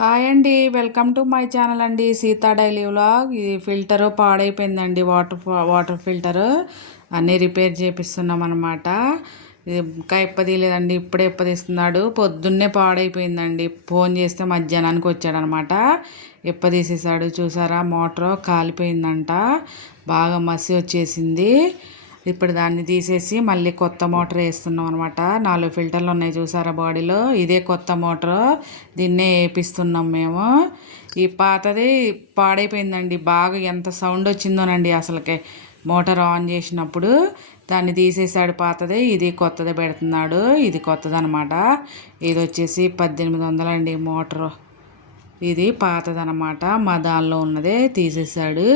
Hi అండి, welcome to my channel అండి. Sita daily vlog. ఇది ఫిల్టర్ పాడైపోయిందండి. వాటర్ ఫిల్టర్ అన్నీ రిపేర్ చేపిస్తున్నాం అనమాట. ఇది ఇంకా ఎప్పదీయలేదండి, ఇప్పుడే ఎప్పదీస్తున్నాడు. పొద్దున్నే పాడైపోయిందండి. ఫోన్ చేస్తే మధ్యాహ్నానికి వచ్చాడనమాట. ఎప్పదీసేసాడు. చూసారా, మోటార్ కాలిపోయిందంట, బాగా మసి వచ్చేసింది. ఇప్పుడు దాన్ని తీసేసి మళ్ళీ కొత్త మోటార్ వేస్తున్నాం అనమాట. 4 ఫిల్టర్లు ఉన్నాయి చూసారా బాడీలో. ఇదే కొత్త మోటార్, దీన్నే వేపిస్తున్నాం మేము. ఈ పాతది పాడైపోయిందండి. బాగా ఎంత సౌండ్ వచ్చిందోనండి అసలుకే. మోటార్ ఆన్ చేసినప్పుడు దాన్ని తీసేసాడు పాతది, ఇది కొత్తది పెడుతున్నాడు. ఇది కొత్తదనమాట. ఇది వచ్చేసి 1800 అండి మోటారు. ఇది పాతదనమాట, మా దానిలో ఉన్నదే తీసేసాడు.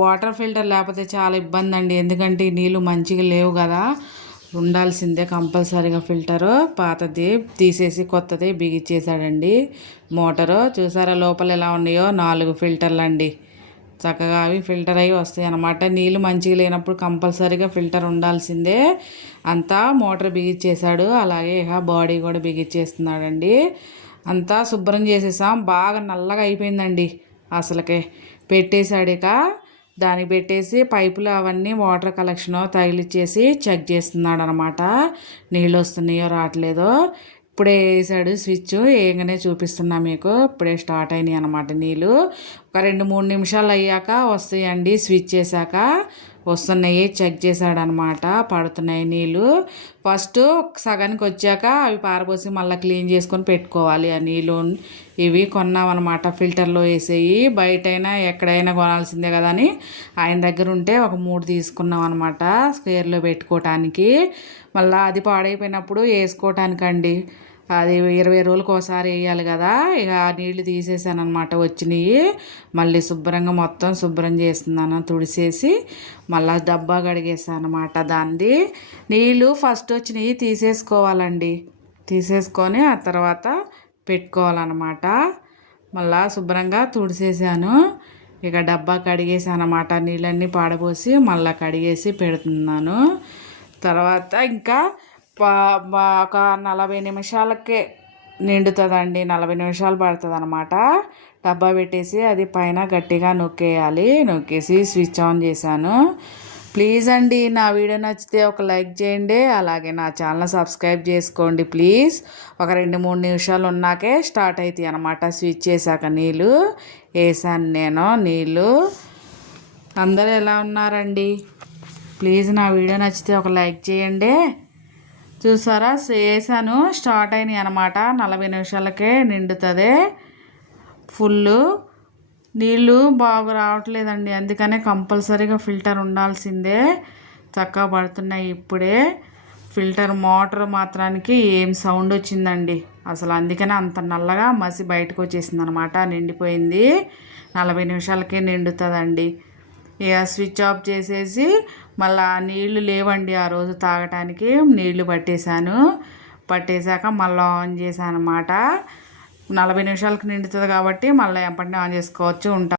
వాటర్ ఫిల్టర్ లేకపోతే చాలా ఇబ్బంది అండి. ఎందుకంటే నీళ్ళు మంచిగా లేవు కదా, ఉండాల్సిందే కంపల్సరీగా ఫిల్టరు. పాతది తీసేసి కొత్తది బిగిచ్చేసాడండి మోటారు. చూసారా లోపల ఎలా ఉన్నాయో, 4 ఫిల్టర్లు అండి. చక్కగా అవి ఫిల్టర్ అయ్యి వస్తాయి అన్నమాట. నీళ్ళు మంచిగా లేనప్పుడు కంపల్సరీగా ఫిల్టర్ ఉండాల్సిందే. అంతా మోటార్ బిగిచ్చేసాడు. అలాగే బాడీ కూడా బిగిచ్చేస్తున్నాడండి. అంతా శుభ్రం చేసేసాం. బాగా నల్లగా అయిపోయిందండి అసలుకే. పెట్టేశాడు ఇక. దానికి పెట్టేసి పైపులు అవన్నీ వాటర్ కలెక్షన్ తగిలిచ్చేసి చెక్ చేస్తున్నాడు అనమాట. నీళ్ళు వస్తున్నాయో రావట్లేదో. ఇప్పుడే వేసాడు స్విచ్, వేయగానే చూపిస్తున్నా మీకు. ఇప్పుడే స్టార్ట్ అయినాయి అనమాట నీళ్ళు. ఒక 2-3 నిమిషాలు అయ్యాక వస్తాయండి. స్విచ్ వేసాక వస్తున్నాయి. చెక్ చేశాడనమాట, పడుతున్నాయి నీళ్ళు. ఫస్ట్ సగానికి వచ్చాక అవి పారబోసి మళ్ళీ క్లీన్ చేసుకొని పెట్టుకోవాలి ఆ నీళ్ళు. ఇవి కొన్నామన్నమాట, ఫిల్టర్లో వేసేవి. బయటైనా ఎక్కడైనా కొనాల్సిందే కదా అని ఆయన దగ్గర ఉంటే ఒక 3 తీసుకున్నాం అనమాట, స్క్వేర్లో పెట్టుకోవటానికి. మళ్ళీ అది పాడైపోయినప్పుడు వేసుకోవటానికండి. అది 20 రోజులకు ఒకసారి వేయాలి కదా. ఇక నీళ్లు తీసేసాను అనమాట వచ్చినాయి. మళ్ళీ శుభ్రంగా మొత్తం శుభ్రం చేస్తున్నాను, తుడిసేసి మళ్ళీ డబ్బా కడిగేసాను అనమాట. దాన్ని నీళ్ళు ఫస్ట్ వచ్చినవి తీసేసుకోవాలండి. తీసేసుకొని ఆ తర్వాత పెట్టుకోవాలన్నమాట. మళ్ళీ శుభ్రంగా తుడిసేసాను. ఇక డబ్బా కడిగేసాను అనమాట. నీళ్ళన్నీ పాడపోసి మళ్ళీ కడిగేసి పెడుతున్నాను. తర్వాత ఇంకా ఒక 40 నిమిషాలకే నిండుతుందండి. 40 నిమిషాలు పడుతుంది అనమాట. డబ్బా పెట్టేసి అది పైన గట్టిగా నొక్కేయాలి. నొక్కేసి స్విచ్ ఆన్ చేశాను. ప్లీజ్ అండి, నా వీడియో నచ్చితే ఒక లైక్ చేయండి. అలాగే నా ఛానల్ సబ్స్క్రైబ్ చేసుకోండి ప్లీజ్. ఒక 2-3 నిమిషాలు ఉన్నాకే స్టార్ట్ అవుతాయి అనమాట. స్విచ్ చేశాక నీళ్ళు వేసాను నేను. నీళ్ళు అందరూ ఎలా ఉన్నారండి? ప్లీజ్ నా వీడియో నచ్చితే ఒక లైక్ చేయండి. చూసారా, వేసాను, స్టార్ట్ అయినాయి అనమాట. 40 నిమిషాలకే నిండుతుంది ఫుల్లు. నీళ్ళు బాగా రావట్లేదండి, అందుకనే కంపల్సరీగా ఫిల్టర్ ఉండాల్సిందే. చక్కగా పడుతున్నాయి ఇప్పుడే. ఫిల్టర్ మోటార్ మాత్రానికి ఏం సౌండ్ వచ్చిందండి అసలు. అందుకనే అంత నల్లగా మసి బయటకు వచ్చేసింది అనమాట, నిండిపోయింది. 40 నిమిషాలకే నిండుతుందండి. ఇక స్విచ్ ఆఫ్ చేసేసి మళ్ళీ నీళ్లు లేవండి ఆ రోజు తాగటానికి. నీళ్లు పట్టేశాక మళ్ళీ ఆన్ చేశాను అనమాట. 40 నిమిషాలకు నిండుతుంది కాబట్టి మళ్ళీ ఎప్పటినీ ఆన్ చేసుకోవచ్చు. ఉంటా.